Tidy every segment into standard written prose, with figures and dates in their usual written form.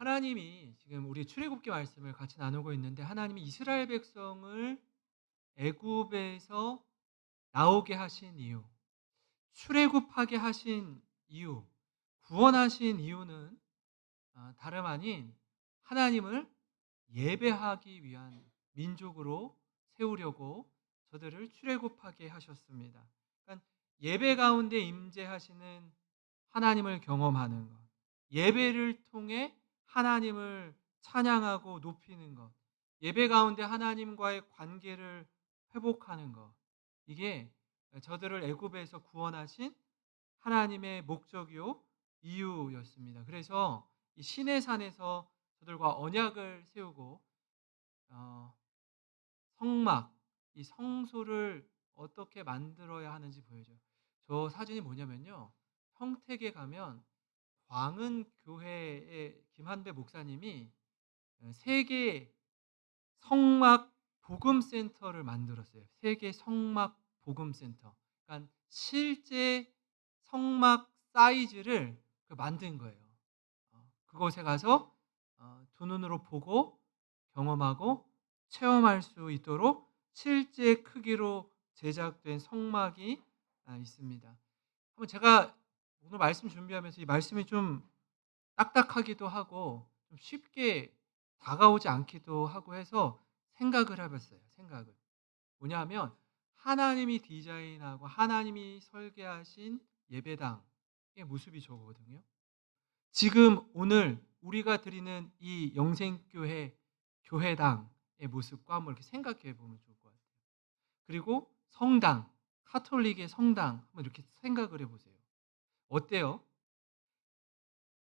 하나님이 지금 우리 출애굽기 말씀을 같이 나누고 있는데 하나님이 이스라엘 백성을 애굽에서 나오게 하신 이유, 출애굽하게 하신 이유, 구원하신 이유는 다름 아닌 하나님을 예배하기 위한 민족으로 세우려고 저들을 출애굽하게 하셨습니다. 그러니까 예배 가운데 임재하시는 하나님을 경험하는 것, 예배를 통해 하나님을 찬양하고 높이는 것, 예배 가운데 하나님과의 관계를 회복하는 것, 이게 저들을 애굽에서 구원하신 하나님의 목적이요 이유였습니다. 그래서 이 시내산에서 저들과 언약을 세우고 어, 성막, 이 성소를 어떻게 만들어야 하는지 보여줘요. 저 사진이 뭐냐면요, 평택에 가면 광은 교회의 김한배 목사님이 세계 성막 복음센터를 만들었어요. 세계 성막 복음센터. 그러니까 실제 성막 사이즈를 만든 거예요. 그곳에 가서 두 눈으로 보고 경험하고 체험할 수 있도록 실제 크기로 제작된 성막이 있습니다. 한번 제가 오늘 말씀 준비하면서 이 말씀이 좀 딱딱하기도 하고 좀 쉽게 다가오지 않기도 하고 해서 생각을 해봤어요. 생각을. 뭐냐면 하나님이 디자인하고 하나님이 설계하신 예배당의 모습이 저거거든요. 지금 오늘 우리가 드리는 이 영생교회 교회당의 모습과 한번 이렇게 생각해 보면 좋을 것 같아요. 그리고 성당, 카톨릭의 성당 한번 이렇게 생각을 해보세요. 어때요?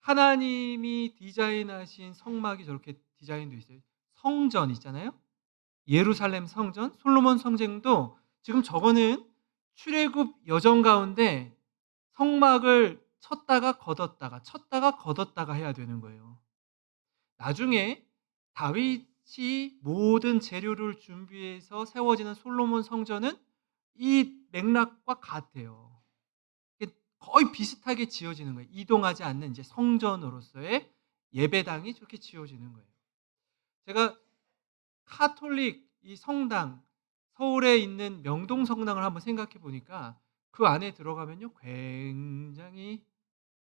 하나님이 디자인하신 성막이 저렇게 디자인되어 있어요. 성전 있잖아요. 예루살렘 성전, 솔로몬 성전도 지금 저거는 출애굽 여정 가운데 성막을 쳤다가 걷었다가 쳤다가 걷었다가 해야 되는 거예요. 나중에 다윗이 모든 재료를 준비해서 세워지는 솔로몬 성전은 이 맥락과 같아요. 거의 비슷하게 지어지는 거예요. 이동하지 않는 이제 성전으로서의 예배당이 저렇게 지어지는 거예요. 제가 카톨릭 이 성당, 서울에 있는 명동 성당을 한번 생각해 보니까 그 안에 들어가면요 굉장히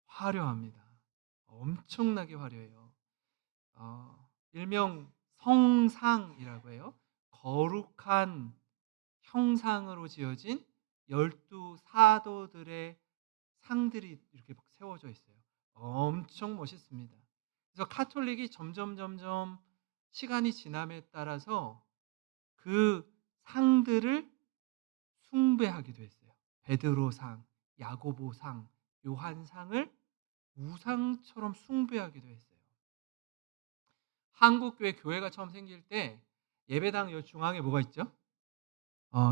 화려합니다. 엄청나게 화려해요. 일명 성상이라고 해요. 거룩한 형상으로 지어진 12 사도들의 상들이 이렇게 막 세워져 있어요. 엄청 멋있습니다. 그래서 카톨릭이 점점 시간이 지남에 따라서 그 상들을 숭배하기도 했어요. 베드로상, 야고보상, 요한상을 우상처럼 숭배하기도 했어요. 한국교회 교회가 처음 생길 때 예배당 요 중앙에 뭐가 있죠?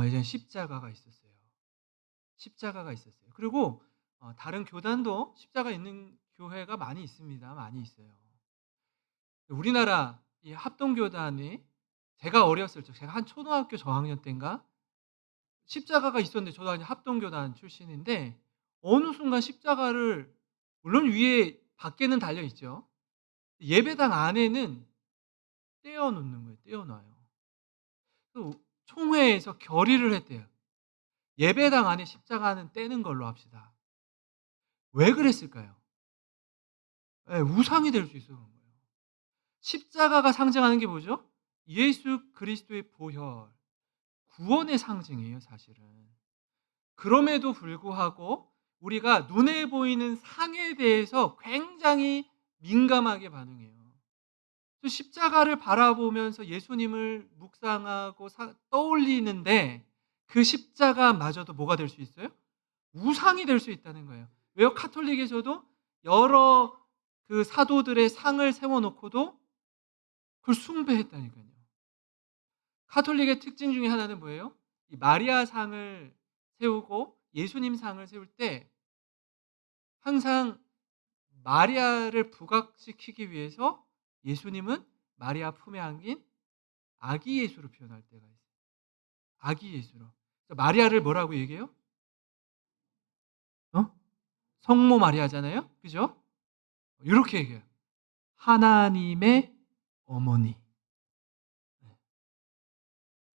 예전에 십자가가 있었어요. 십자가가 있었어요. 그리고 다른 교단도 십자가 있는 교회가 많이 있습니다. 많이 있어요. 우리나라 이 합동교단이 제가 어렸을 적, 제가 한 초등학교 저학년 때인가 십자가가 있었는데, 저도 아니 합동교단 출신인데 어느 순간 십자가를, 물론 위에 밖에는 달려 있죠. 예배당 안에는 떼어 놓는 거예요. 떼어 놔요. 또 총회에서 결의를 했대요. 예배당 안에 십자가는 떼는 걸로 합시다. 왜 그랬을까요? 예, 우상이 될 수 있어서 그런 거예요. 십자가가 상징하는 게 뭐죠? 예수 그리스도의 보혈, 구원의 상징이에요, 사실은. 그럼에도 불구하고 우리가 눈에 보이는 상에 대해서 굉장히 민감하게 반응해요. 또 십자가를 바라보면서 예수님을 묵상하고 떠올리는데 그 십자가마저도 뭐가 될 수 있어요? 우상이 될 수 있다는 거예요. 왜요? 카톨릭에서도 여러 그 사도들의 상을 세워놓고도 그걸 숭배했다니까요. 카톨릭의 특징 중에 하나는 뭐예요? 이 마리아 상을 세우고 예수님 상을 세울 때 항상 마리아를 부각시키기 위해서 예수님은 마리아 품에 안긴 아기 예수로 표현할 때가 있어요. 아기 예수로. 마리아를 뭐라고 얘기해요? 어? 성모 마리아잖아요. 그죠? 이렇게 얘기해요. 하나님의 어머니. 네.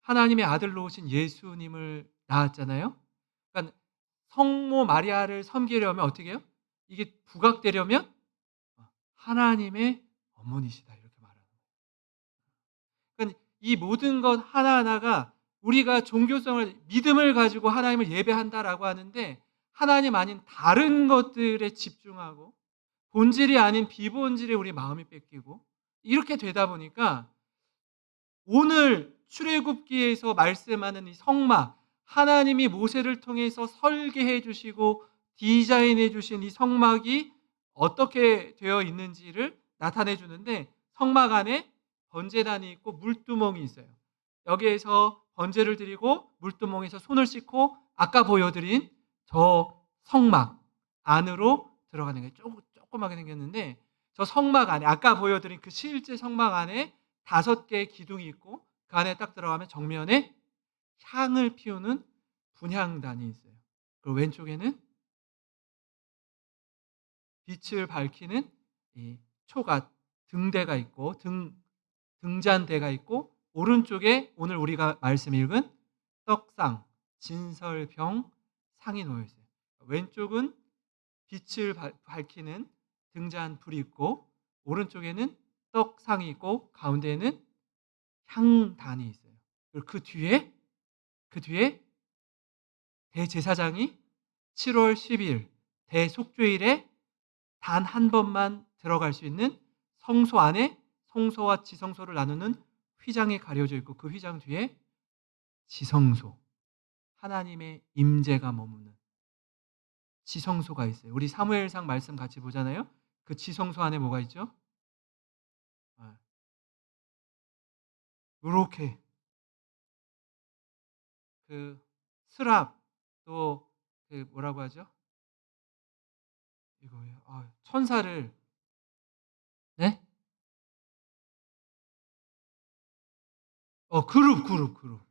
하나님의 아들로 오신 예수님을 낳았잖아요. 그러니까 성모 마리아를 섬기려면 어떻게 해요? 이게 부각되려면 하나님의 어머니시다 이렇게 말하는 거예요. 그러니까 이 모든 것 하나하나가 우리가 종교성을 믿음을 가지고 하나님을 예배한다라고 하는데 하나님 아닌 다른 것들에 집중하고 본질이 아닌 비본질에 우리 마음이 뺏기고 이렇게 되다 보니까 오늘 출애굽기에서 말씀하는 이 성막, 하나님이 모세를 통해서 설계해 주시고 디자인해 주신 이 성막이 어떻게 되어 있는지를 나타내 주는데 성막 안에 번제단이 있고 물두멍이 있어요. 여기에서 번제를 드리고 물두멍에서 손을 씻고 아까 보여드린 저 성막 안으로 들어가는 거예요. 조그맣게 생겼는데 저 성막 안에 아까 보여드린 그 실제 성막 안에 5개의 기둥이 있고 그 안에 딱 들어가면 정면에 향을 피우는 분향단이 있어요. 그리고 왼쪽에는 빛을 밝히는 이 초가 등대가 있고 등잔대가 있고 오른쪽에 오늘 우리가 말씀 읽은 떡상, 진설병 상이 놓여 있어요. 왼쪽은 빛을 밝히는 등잔 불이 있고 오른쪽에는 떡상이 있고 가운데에는 향단이 있어요. 그리고 그 뒤에 대제사장이 7월 10일 대속죄일에 단 한 번만 들어갈 수 있는 성소 안에 성소와 지성소를 나누는 휘장이 가려져 있고 그 휘장 뒤에 지성소, 하나님의 임재가 머무는 지성소가 있어요. 우리 사무엘상 말씀 같이 보잖아요. 그 지성소 안에 뭐가 있죠? 아, 요렇게 그 스랍 또 그 뭐라고 하죠? 이거예요. 천사를 네? 그룹.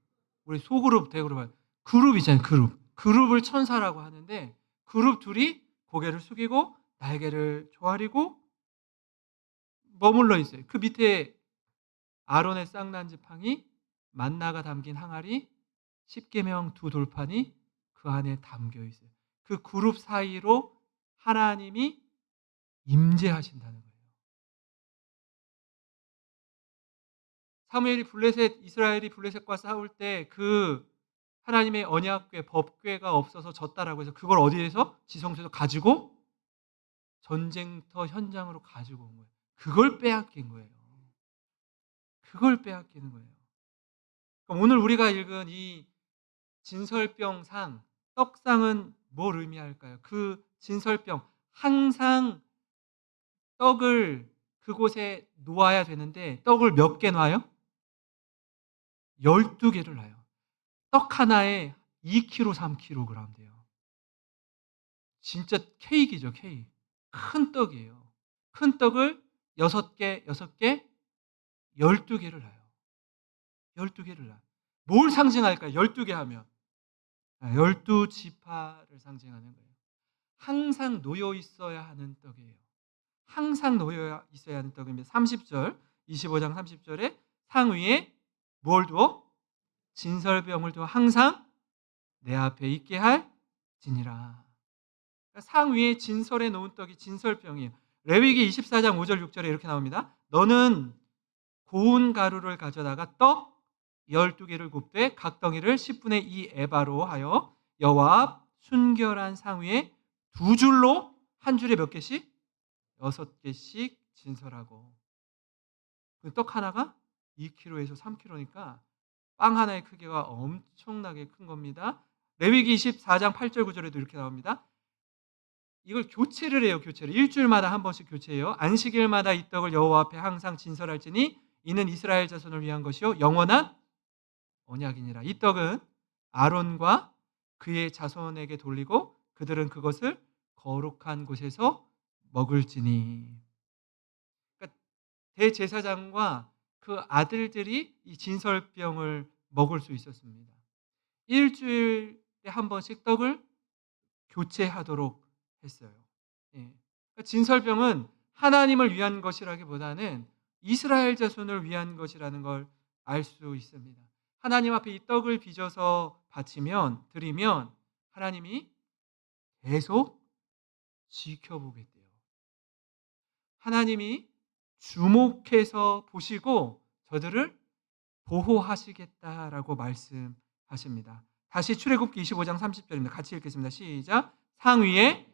우리 소그룹, 대그룹 그룹 있잖아요, 그룹. 그룹을 천사라고 하는데 그룹 둘이 고개를 숙이고 날개를 조아리고 머물러 있어요. 그 밑에 아론의 쌍난 지팡이, 만나가 담긴 항아리, 십계명 두 돌판이 그 안에 담겨 있어요. 그 그룹 사이로 하나님이 임재하신다는 거예요. 사무엘이 블레셋 이스라엘이 블레셋과 싸울 때 그 하나님의 언약궤 법궤가 없어서 졌다라고 해서 그걸 어디에서 지성소에서 가지고 전쟁터 현장으로 가지고 온 거예요. 그걸 빼앗긴 거예요. 그걸 빼앗기는 거예요. 그럼 오늘 우리가 읽은 이 진설병상, 떡상은 뭘 의미할까요? 그 진설병 항상 떡을 그곳에 놓아야 되는데 떡을 몇 개 놔요? 12개를 놔요. 떡 하나에 2kg, 3kg 돼요. 진짜 케이크죠, 케이크. 큰 떡이에요. 큰 떡을 6개, 6개, 12개를 놔요. 12개를 놔요. 뭘 상징할까요? 12개 하면. 12 지파를 상징하는 거예요. 항상 놓여 있어야 하는 떡이에요. 항상 놓여 있어야 하는 떡입니다. 30절, 25장 30절에 상 위에 뭘 두어? 진설병을 두어 항상 내 앞에 있게 할지니라. 상 위에 진설해 놓은 떡이 진설병이에요. 레위기 24장 5절 6절에 이렇게 나옵니다. 너는 고운 가루를 가져다가 떡 12개를 굽되 각 덩이를 10분의 2 에바로 하여 여호와 앞 순결한 상 위에 두 줄로 한 줄에 몇 개씩? 6개씩 진설하고 그 떡 하나가 2kg에서 3kg니까 빵 하나의 크기가 엄청나게 큰 겁니다. 레위기 24장 8절 9절에도 이렇게 나옵니다. 이걸 교체를 해요. 교체를. 일주일마다 한 번씩 교체해요. 안식일마다 이 떡을 여호와 앞에 항상 진설할지니 이는 이스라엘 자손을 위한 것이요 영원한 언약이니라. 이 떡은 아론과 그의 자손에게 돌리고 그들은 그것을 거룩한 곳에서 먹을지니. 그러니까 대제사장과 그 아들들이 이 진설병을 먹을 수 있었습니다. 일주일에 한 번씩 떡을 교체하도록 했어요. 예. 그러니까 진설병은 하나님을 위한 것이라기보다는 이스라엘 자손을 위한 것이라는 걸 알 수 있습니다. 하나님 앞에 이 떡을 빚어서 바치면 드리면 하나님이 계속 지켜보겠대요. 하나님이 주목해서 보시고 저들을 보호하시겠다라고 말씀하십니다. 다시 출애굽기 25장 30절입니다. 같이 읽겠습니다. 시작. 상 위에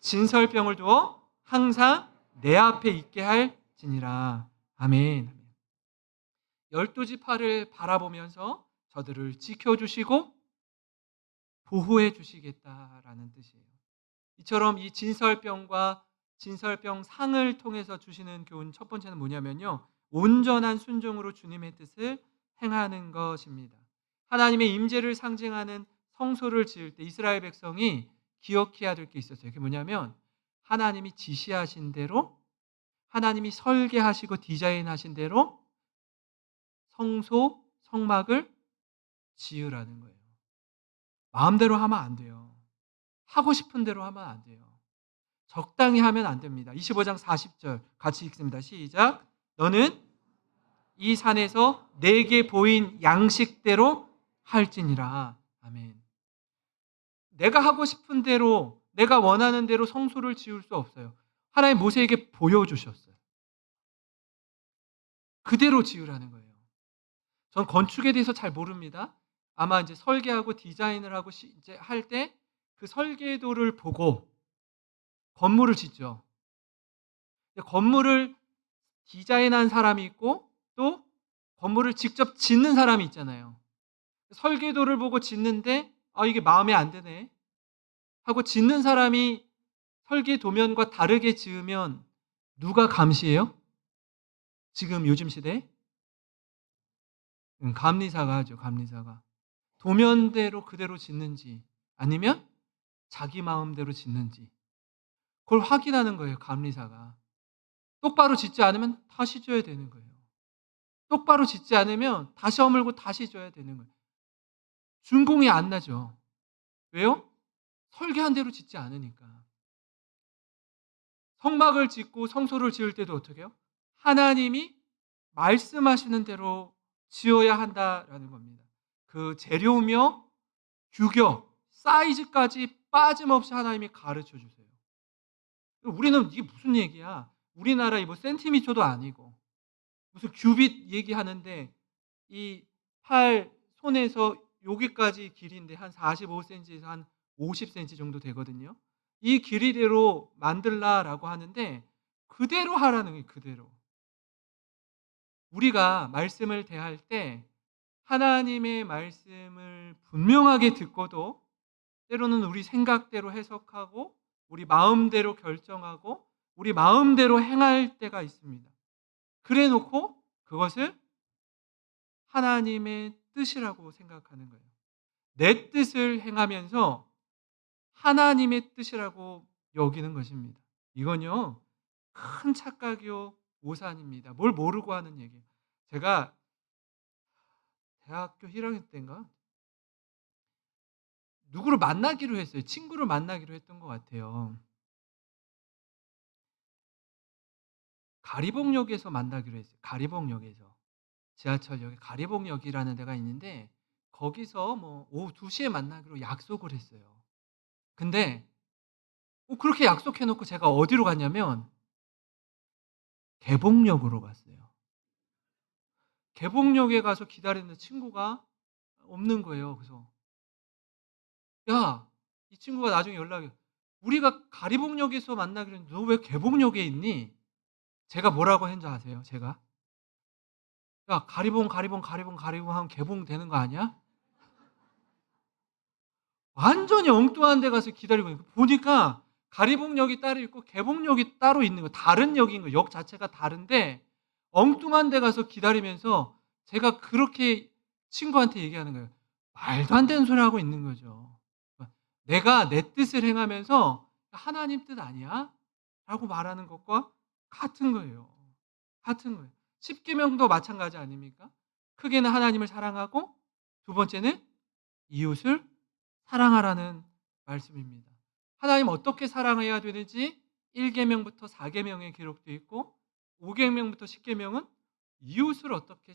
진설병을 두어 항상 내 앞에 있게 할지니라. 아멘. 12지파를 바라보면서 저들을 지켜주시고 보호해 주시겠다라는 뜻이에요. 이처럼 이 진설병과 진설병 상을 통해서 주시는 교훈 첫 번째는 뭐냐면요. 온전한 순종으로 주님의 뜻을 행하는 것입니다. 하나님의 임재를 상징하는 성소를 지을 때 이스라엘 백성이 기억해야 될 게 있었어요. 그게 뭐냐면 하나님이 지시하신 대로 하나님이 설계하시고 디자인하신 대로 성소, 성막을 지으라는 거예요. 마음대로 하면 안 돼요. 하고 싶은 대로 하면 안 돼요. 적당히 하면 안 됩니다. 25장 40절 같이 읽습니다. 시작. 너는 이 산에서 내게 보인 양식대로 할지니라. 아멘. 내가 하고 싶은 대로 내가 원하는 대로 성소를 지을 수 없어요. 하나님 모세에게 보여주셨어요. 그대로 지으라는 거예요. 전 건축에 대해서 잘 모릅니다. 아마 이제 설계하고 디자인을 하고 이제 할 때 그 설계도를 보고 건물을 짓죠. 건물을 디자인한 사람이 있고 또 건물을 직접 짓는 사람이 있잖아요. 설계도를 보고 짓는데 '아 이게 마음에 안 드네.' 하고 짓는 사람이 설계도면과 다르게 지으면 누가 감시해요? 지금 요즘 시대에? 감리사가 하죠, 감리사가. 도면대로 그대로 짓는지 아니면 자기 마음대로 짓는지 그걸 확인하는 거예요, 감리사가. 똑바로 짓지 않으면 다시 줘야 되는 거예요. 똑바로 짓지 않으면 다시 허물고 다시 줘야 되는 거예요. 준공이 안 나죠. 왜요? 설계한 대로 짓지 않으니까. 성막을 짓고 성소를 지을 때도 어떻게 해요? 하나님이 말씀하시는 대로 지어야 한다라는 겁니다. 그 재료며 규격, 사이즈까지 빠짐없이 하나님이 가르쳐 주세요. 우리는 이게 무슨 얘기야? 우리나라 뭐 센티미터도 아니고 무슨 규빗 얘기하는데 이 팔 손에서 여기까지 길이인데 한 45cm에서 한 50cm 정도 되거든요. 이 길이대로 만들라라고 하는데 그대로 하라는 거예요, 그대로. 우리가 말씀을 대할 때 하나님의 말씀을 분명하게 듣고도 때로는 우리 생각대로 해석하고 우리 마음대로 결정하고 우리 마음대로 행할 때가 있습니다. 그래 놓고 그것을 하나님의 뜻이라고 생각하는 거예요. 내 뜻을 행하면서 하나님의 뜻이라고 여기는 것입니다. 이건요. 큰 착각이요 오산입니다. 뭘 모르고 하는 얘기예요. 제가 대학교 1학년 때인가 누구를 만나기로 했어요. 친구를 만나기로 했던 것 같아요. 가리봉역에서 만나기로 했어요. 가리봉역에서. 지하철역에 가리봉역이라는 데가 있는데 거기서 뭐 오후 2 시에 만나기로 약속을 했어요. 근데 그렇게 약속해 놓고 제가 어디로 갔냐면 개봉역으로 갔어요. 개봉역에 가서 기다리는 친구가 없는 거예요. 그래서 "야." 이 친구가 나중에 연락이 "우리가 가리봉역에서 만나기로 했는데 너 왜 개봉역에 있니?" 제가 뭐라고 했는지 아세요 제가? "야 가리봉, 가리봉, 가리봉, 가리봉 하면 개봉되는 거 아니야?" 완전히 엉뚱한 데 가서 기다리고 있는 거예요. 보니까 가리봉역이 따로 있고 개봉역이 따로 있는 거예요. 다른 역인 거예요. 역 자체가 다른데 엉뚱한 데 가서 기다리면서 제가 그렇게 친구한테 얘기하는 거예요. 말도 안 되는 소리 하고 있는 거죠. "내가 내 뜻을 행하면서 하나님 뜻 아니야?" 라고 말하는 것과 같은 거예요. 같은 거예요. 십계명도 마찬가지 아닙니까? 크게는 하나님을 사랑하고 두 번째는 이웃을 사랑하라는 말씀입니다. 하나님 어떻게 사랑해야 되는지 1 계명부터 4 계명에 기록되어 있고 5 계명부터 10 계명은 이웃을 어떻게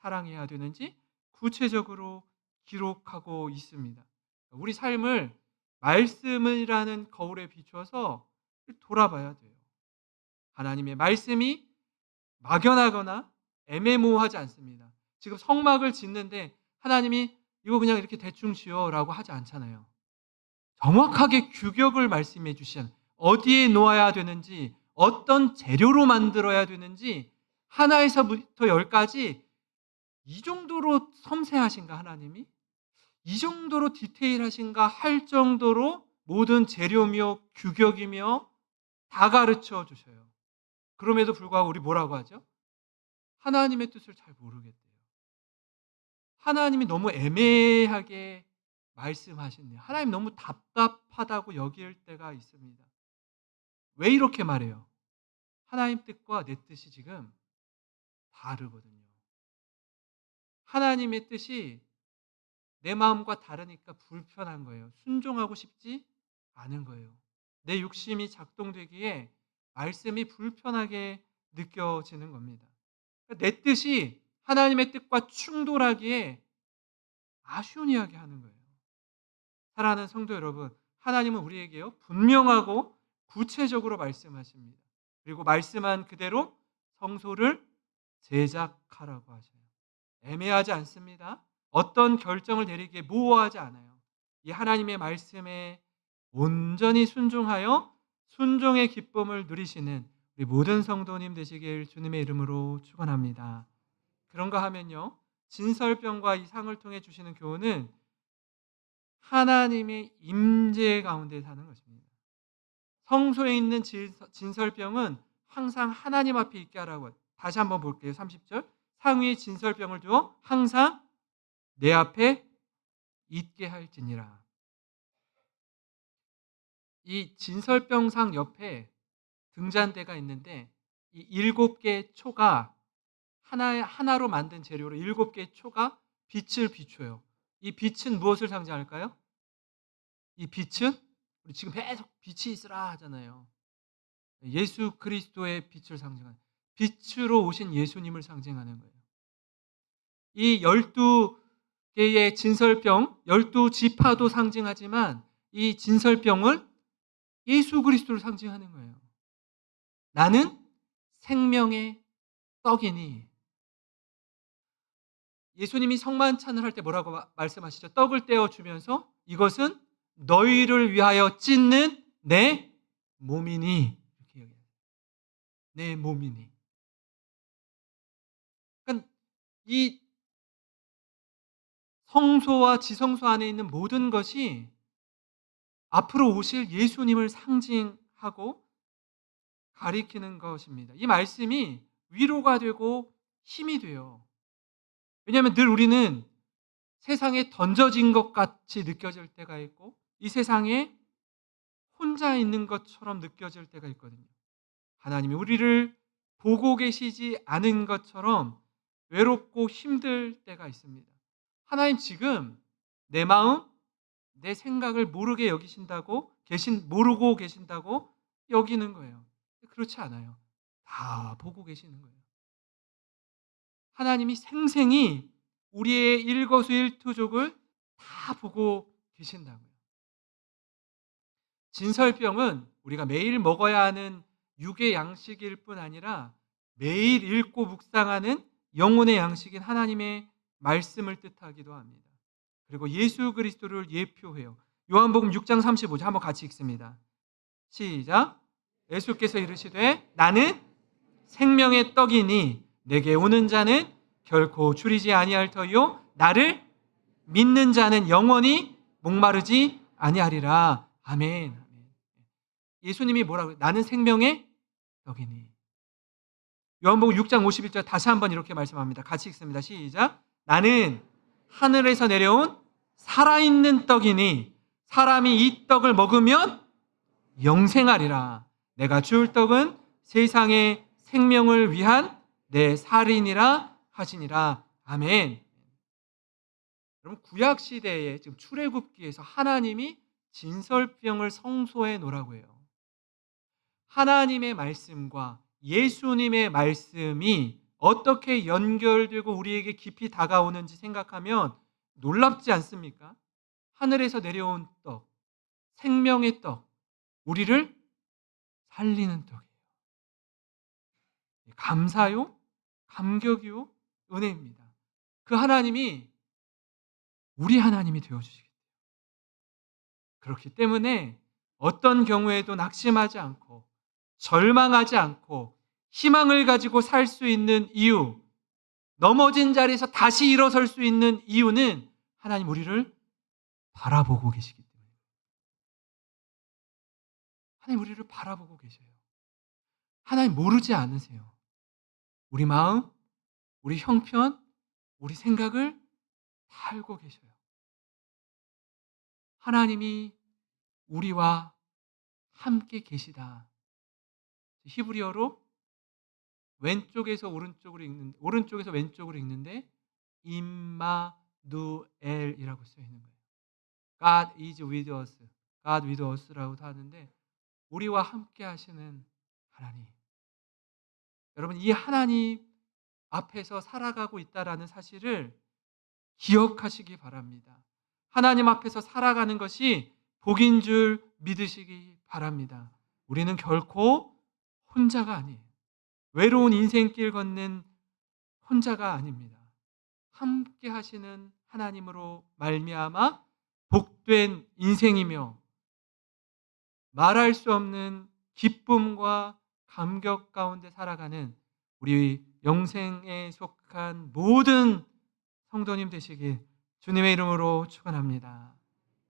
사랑해야 되는지 구체적으로 기록하고 있습니다. 우리 삶을 말씀이라는 거울에 비추어서 돌아봐야 돼요. 하나님의 말씀이 막연하거나 애매모호하지 않습니다. 지금 성막을 짓는데 하나님이 "이거 그냥 이렇게 대충 지어"라고 하지 않잖아요. 정확하게 규격을 말씀해 주시잖아요. 어디에 놓아야 되는지, 어떤 재료로 만들어야 되는지 하나에서부터 열까지 이 정도로 섬세하신가 하나님이? 이 정도로 디테일하신가 할 정도로 모든 재료며 규격이며 다 가르쳐 주셔요. 그럼에도 불구하고 우리 뭐라고 하죠? 하나님의 뜻을 잘 모르겠대요. 하나님이 너무 애매하게 말씀하시네요. 하나님 너무 답답하다고 여길 때가 있습니다. 왜 이렇게 말해요? 하나님 뜻과 내 뜻이 지금 다르거든요. 하나님의 뜻이 내 마음과 다르니까 불편한 거예요. 순종하고 싶지 않은 거예요. 내 욕심이 작동되기에 말씀이 불편하게 느껴지는 겁니다. 그러니까 내 뜻이 하나님의 뜻과 충돌하기에 아쉬운 이야기 하는 거예요. 사랑하는 성도 여러분, 하나님은 우리에게요, 분명하고 구체적으로 말씀하십니다. 그리고 말씀한 그대로 성소를 제작하라고 하셔요. 애매하지 않습니다. 어떤 결정을 내리기에 모호하지 않아요. 이 하나님의 말씀에 온전히 순종하여 순종의 기쁨을 누리시는 우리 모든 성도님 되시길 주님의 이름으로 축원합니다. 그런가 하면요, 진설병과 이 상을 통해 주시는 교훈은 하나님의 임재 가운데 사는 것입니다. 성소에 있는 진설병은 항상 하나님 앞에 있게 하라고. 다시 한번 볼게요. 30절. 상 위에 진설병을 두어 항상 내 앞에 있게 할지니라. 이 진설병상 옆에 등잔대가 있는데 이 7개의 초가 하나로 만든 재료로 7개의 초가 빛을 비춰요. 이 빛은 무엇을 상징할까요? 이 빛은 우리 지금 계속 빛이 있으라 하잖아요. 예수 그리스도의 빛을 상징하는, 빛으로 오신 예수님을 상징하는 거예요. 이 12개의 진설병, 12지파도 상징하지만 이 진설병을 예수 그리스도를 상징하는 거예요. 나는 생명의 떡이니. 예수님이 성만찬을 할 때 뭐라고 말씀하시죠? 떡을 떼어 주면서 이것은 너희를 위하여 찢는 내 몸이니. 이렇게 얘기해요. 내 몸이니. 그러니까 이 성소와 지성소 안에 있는 모든 것이 앞으로 오실 예수님을 상징하고 가리키는 것입니다. 이 말씀이 위로가 되고 힘이 돼요. 왜냐하면 늘 우리는 세상에 던져진 것 같이 느껴질 때가 있고 이 세상에 혼자 있는 것처럼 느껴질 때가 있거든요. 하나님이 우리를 보고 계시지 않은 것처럼 외롭고 힘들 때가 있습니다. 하나님 지금 내 마음, 내 생각을 모르게 여기신다고 모르고 계신다고 여기는 거예요. 그렇지 않아요. 다 보고 계시는 거예요. 하나님이 생생히 우리의 일거수일투족을 다 보고 계신다고요. 진설병은 우리가 매일 먹어야 하는 육의 양식일 뿐 아니라 매일 읽고 묵상하는 영혼의 양식인 하나님의 말씀을 뜻하기도 합니다. 그리고 예수 그리스도를 예표해요. 요한복음 6장 35절 한번 같이 읽습니다. 시작. 예수께서 이르시되 나는 생명의 떡이니 내게 오는 자는 결코 줄이지 아니할 터요 나를 믿는 자는 영원히 목마르지 아니하리라. 아멘. 예수님이 뭐라고? 나는 생명의 떡이니. 요한복음 6장 51절 다시 한번 이렇게 말씀합니다. 같이 읽습니다. 시작. 나는 하늘에서 내려온 살아있는 떡이니 사람이 이 떡을 먹으면 영생하리라. 내가 주울 떡은 세상의 생명을 위한 내 살이니라 하시니라. 아멘. 여러분 구약 시대에 지금 출애굽기에서 하나님이 진설병을 성소에 놓으라고 해요. 하나님의 말씀과 예수님의 말씀이 어떻게 연결되고 우리에게 깊이 다가오는지 생각하면 놀랍지 않습니까? 하늘에서 내려온 떡, 생명의 떡, 우리를 살리는 떡이에요. 감사요, 감격이요, 은혜입니다. 그 하나님이 우리 하나님이 되어 주시겠다. 그렇기 때문에 어떤 경우에도 낙심하지 않고 절망하지 않고 희망을 가지고 살 수 있는 이유, 넘어진 자리에서 다시 일어설 수 있는 이유는 하나님 우리를 바라보고 계시기 때문에. 하나님 우리를 바라보고 계셔요. 하나님 모르지 않으세요. 우리 마음, 우리 형편, 우리 생각을 다 알고 계셔요. 하나님이 우리와 함께 계시다. 히브리어로 왼쪽에서 오른쪽으로 읽는, 오른쪽에서 왼쪽으로 읽는데 임마누엘이라고 써 있는 거예요. God is with us. God with us라고도 하는데 우리와 함께 하시는 하나님. 여러분 이 하나님 앞에서 살아가고 있다라는 사실을 기억하시기 바랍니다. 하나님 앞에서 살아가는 것이 복인 줄 믿으시기 바랍니다. 우리는 결코 혼자가 아니에요. 외로운 인생길 걷는 혼자가 아닙니다. 함께 하시는 하나님으로 말미암아 복된 인생이며 말할 수 없는 기쁨과 감격 가운데 살아가는 우리 영생에 속한 모든 성도님 되시길 주님의 이름으로 축원합니다.